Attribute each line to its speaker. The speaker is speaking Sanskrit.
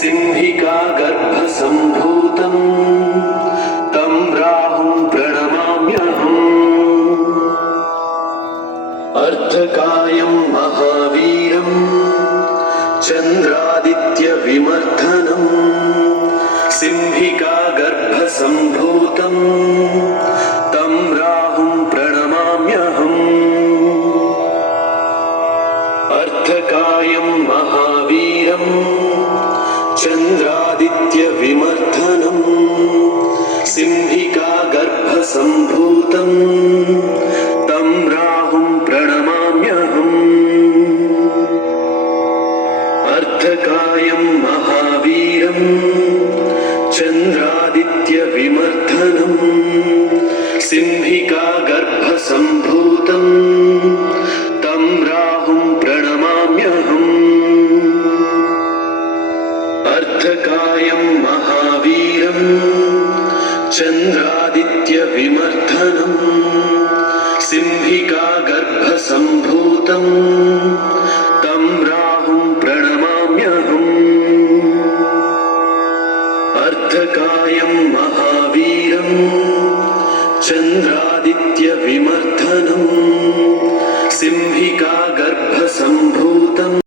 Speaker 1: सिंहिका गर्भसम्भूतम् तं राहुं प्रणमाम्यहम्। अर्धकायं महावीरम् तं राहुं प्रणमाम्यहम्। अर्धकायं महावीरम् चन्द्रादित्यविमर्दनम् सिंहिका गर्भसम्भूतम् तं राहुं प्रणमाम्यहम्। अर्धकायं महावीरम् चन्द्रादित्यविमर्दनम् सिंहिका गर्भसम्भूतम् అర్ధకాయం మహావీరం చంద్రాదిత్య విమర్ధనం సింహికా గర్భసంభూతం తం రాహుం ప్రణమామ్యహం అర్ధకాయం మహావీరం చంద్రాదిత్య విమర్ధనం సింహికా గర్భసంభూతం